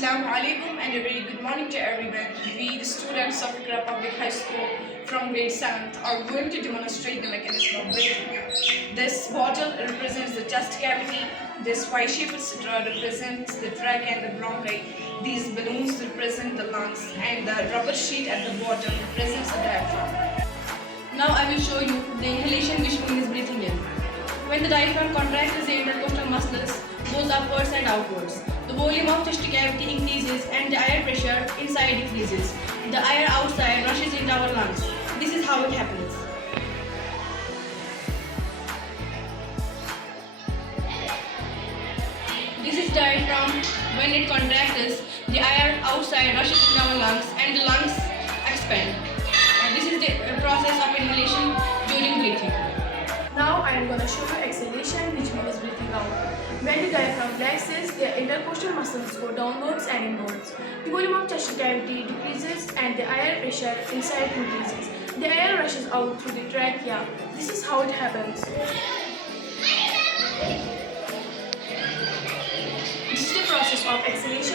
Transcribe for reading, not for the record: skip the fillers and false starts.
Assalamu alaikum and a very good morning to everyone. We, the students of Iqra Public School from grade 7th, are going to demonstrate the mechanism of breathing. This bottle represents the chest cavity, this Y-shaped straw represents the trach and the bronchi, these balloons represent the lungs, and the rubber sheet at the bottom represents the diaphragm. Now I will show you the inhalation, which means breathing in. When the diaphragm contracts, the intercostal muscles goes upwards and outwards. The volume of chest cavity increases and the air pressure inside decreases. The air outside rushes into our lungs. This is how it happens. This is diaphragm. When it contracts, the air outside rushes into our lungs and the lungs expand. And this is the process of inhalation during breathing. Now I am going to show you exhalation, which means breathing out. When the diaphragm relaxes, the intercostal muscles go downwards and inwards. The volume of chest cavity decreases and the air pressure inside increases. The air rushes out through the trachea. This is how it happens. This is the process of exhalation.